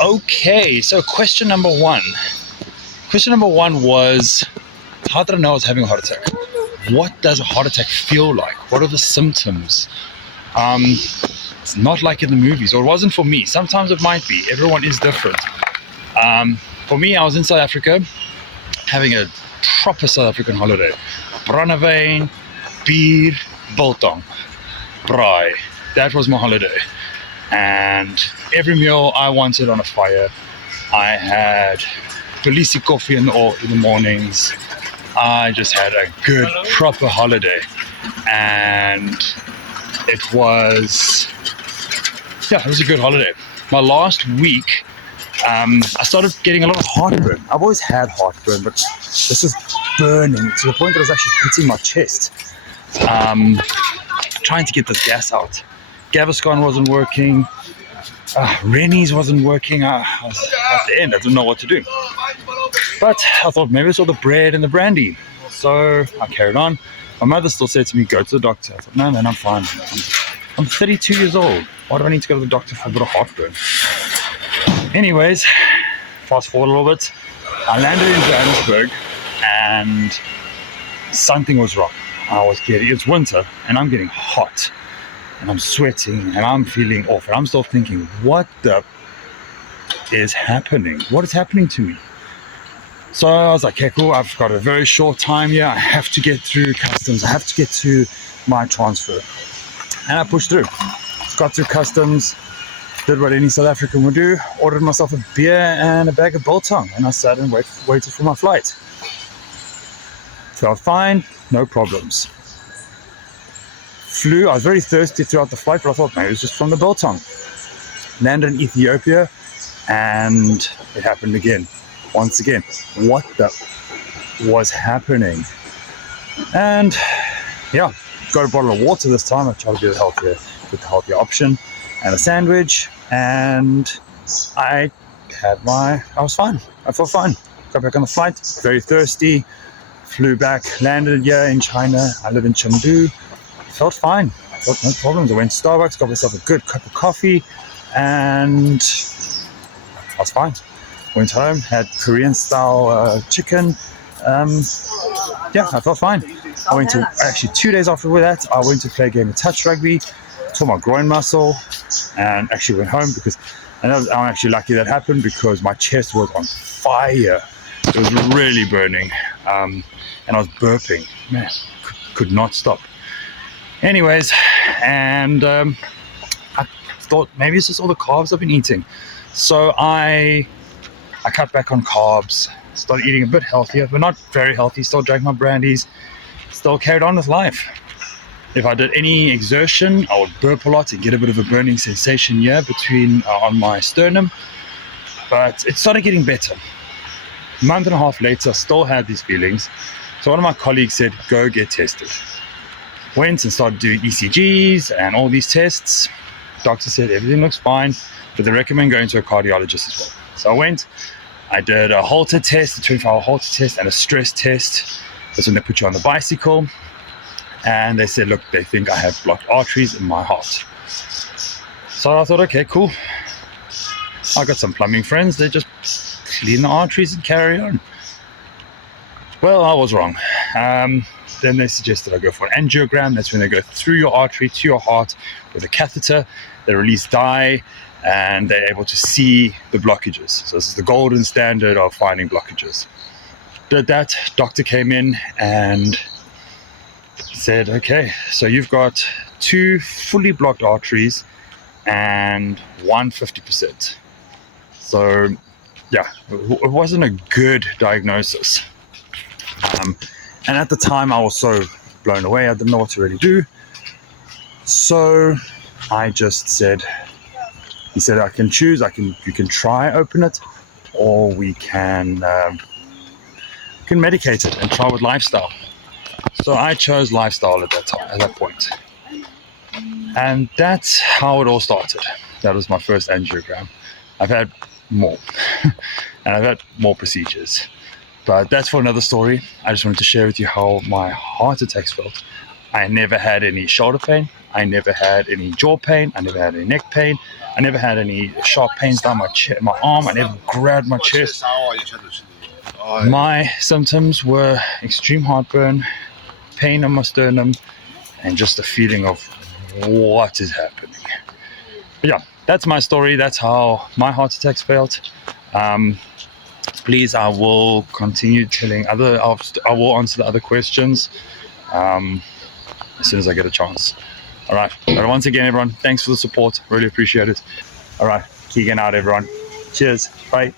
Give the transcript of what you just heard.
Okay, so question number one. Question number one was, how did I know I was having a heart attack? What does a heart attack feel like? What are the symptoms? It's not like in the movies, or it wasn't for me. Sometimes it might be. Everyone is different. For me, I was in South Africa having a proper South African holiday. Brandewyn, bier, biltong, braai. That was my holiday. And every meal I wanted on a fire. I had Bellisi coffee in the mornings. I just had a good, proper holiday. And it was a good holiday. My last week, I started getting a lot of heartburn. I've always had heartburn, but this is burning to the point that it was actually hitting my chest. Trying to get this gas out. Gaviscon wasn't working. Rennie's wasn't working. I was at the end. I didn't know what to do. But I thought maybe it's all the bread and the brandy. So I carried on. My mother still said to me, go to the doctor. I thought, no, man, I'm fine. I'm 32 years old. Why do I need to go to the doctor for a bit of heartburn? Anyways, fast forward a little bit. I landed in Johannesburg and something was wrong. It's winter and I'm getting hot and I'm sweating and I'm feeling off and I'm still thinking, what the is happening? What is happening to me? So I was like, okay, cool, I've got a very short time here. I have to get through customs. I have to get to my transfer. And I pushed through. Got through customs, did what any South African would do, ordered myself a beer and a bag of biltong, and I sat and waited for my flight. Felt fine, no problems. I was very thirsty throughout the flight, but I thought maybe it was just from the biltong. Landed in Ethiopia, and it happened again. Once again, what the was happening? And yeah, got a bottle of water this time. I tried to do it healthier, with the healthier option, and a sandwich, and I was fine. I felt fine. Got back on the flight, very thirsty, flew back, landed here in China. I live in Chengdu. Felt fine. I felt no problems. I went to Starbucks, got myself a good cup of coffee, and I was fine. Went home, had Korean style chicken. I felt fine. I went to, actually 2 days after that, I went to play a game of touch rugby, tore my groin muscle, and actually went home because, and I'm actually lucky that happened because my chest was on fire. It was really burning, and I was burping. Man, could not stop. Anyways, and I thought maybe it's just all the carbs I've been eating. So I cut back on carbs, started eating a bit healthier, but not very healthy. Still drank my brandies, still carried on with life. If I did any exertion, I would burp a lot and get a bit of a burning sensation here on my sternum. But it started getting better. A month and a half later, I still had these feelings. So one of my colleagues said, go get tested. Went and started doing ECGs and all these tests. Doctor said everything looks fine, but they recommend going to a cardiologist as well. So I went, I did a Holter test, a 24-hour Holter test, and a stress test. That's when they put you on the bicycle. And they said, look, they think I have blocked arteries in my heart. So I thought, okay, cool. I got some plumbing friends. They just clean the arteries and carry on. Well, I was wrong. Then they suggested I go for an angiogram. That's when they go through your artery to your heart with a catheter. They release dye and they're able to see the blockages. So this is the golden standard of finding blockages. Did that. Doctor came in and said, okay, so you've got 2 fully blocked arteries and 50%. So yeah, it wasn't a good diagnosis. And at the time I was so blown away, I didn't know what to really do. So I just said, he said, I can choose, you can try open it, or we can medicate it and try with lifestyle. So I chose lifestyle at that point. And that's how it all started. That was my first angiogram. I've had more, and I've had more procedures. But that's for another story. I just wanted to share with you how my heart attacks felt. I never had any shoulder pain. I never had any jaw pain. I never had any neck pain. I never had any sharp pains down my arm. I never grabbed my chest. My symptoms were extreme heartburn, pain on my sternum, and just a feeling of what is happening. But yeah, that's my story. That's how my heart attacks felt. Please, I will continue telling I will answer the other questions as soon as I get a chance. All right. But once again, everyone, thanks for the support. Really appreciate it. All right. Keegan out, everyone. Cheers. Bye.